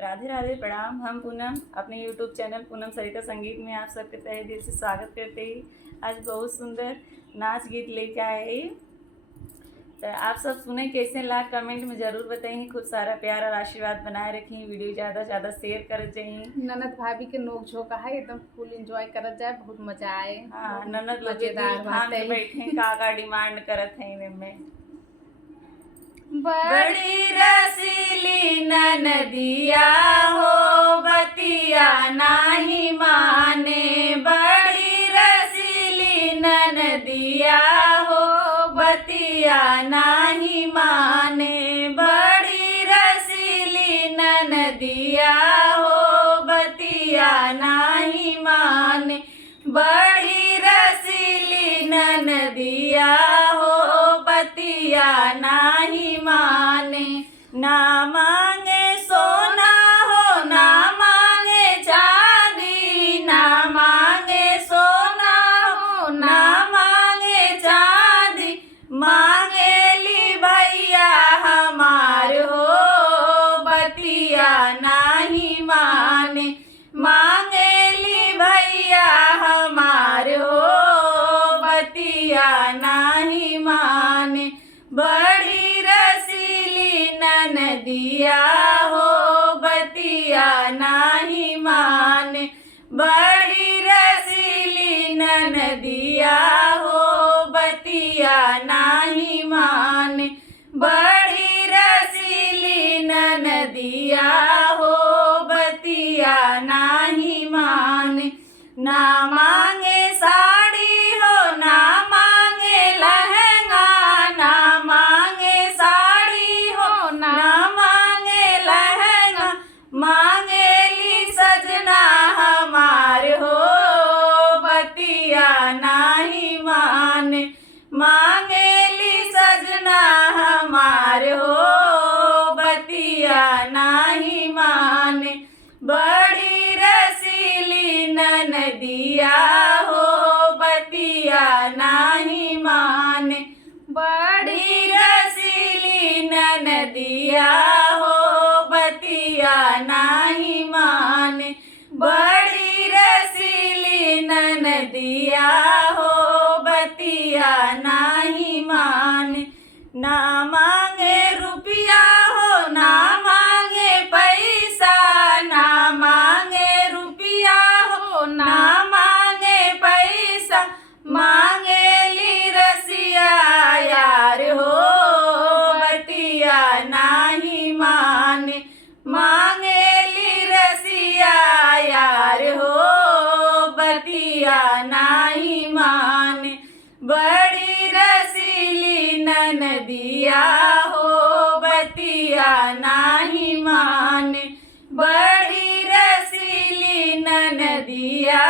राधे राधे प्रणाम। हम पूनम अपने YouTube चैनल पूनम सरिता संगीत में आप सबके तहे दिल से स्वागत करते ही आज बहुत सुंदर नाच गीत लेके आए हैं। तो आप सब सुने कैसे ला कमेंट में ज़रूर बताइए। खूब सारा प्यार और आशीर्वाद बनाए रखिए। वीडियो ज़्यादा से ज़्यादा शेयर कर जाइए। ननद भाभी के नोक झोंक है एकदम फुल एंजॉय करत जाए, बहुत मजा आए। हाँ, ननद लोग मजेदार बात है। बैठे का डिमांड करत हैं में बड़ी रसीली ननदिया हो बतिया नाही माने, बड़ी रसीली ननदिया हो बतिया नाही माने, बड़ी रसीली ननदिया हो बतिया नाही माने, बड़ी रसीली ननदिया हो बतिया नाही माने। ना मांगे सोना हो ना मांगे चांदी, ना मांगे सोना हो ना मांगे चांदी, मांगेली भैया हमार हो बतिया नाही माने, मांगेली भैया हमार हो बतिया नाही माने। बड़ी रसीली ननदिया हो बतिया नाही माने, बड़ी रसीली ननदिया हो बतिया नाही माने, बड़ी रसीली ननदिया हो बतिया नाही माने। ना मांगे साड़ी हो ना मांगे लहंगा, ना मांगे साड़ी हो ना मांगे लहंगा, मांगेली सजना हमार हो बतिया नाही माने, मांगेली सजना हमार हो बतिया नाही माने। बड़ी रसीली ननदिया हो बतिया नाही माने, बड़ी रसीली ननदिया हो बतिया नाही माने, बड़ी रसीली ननदिया हो बतिया नाही माने। ना मांगे रुपया हो ना मांगे पैसा, ना मांगे रुपया हो ना मांगे पैसा, मांगेली रसिया यार हो बतिया नाही माने, मांगेली रसिया यार हो बतिया नाही माने। बड़ी रसीली ननदिया हो बतिया नाही माने, बड़ी रसीली ननदिया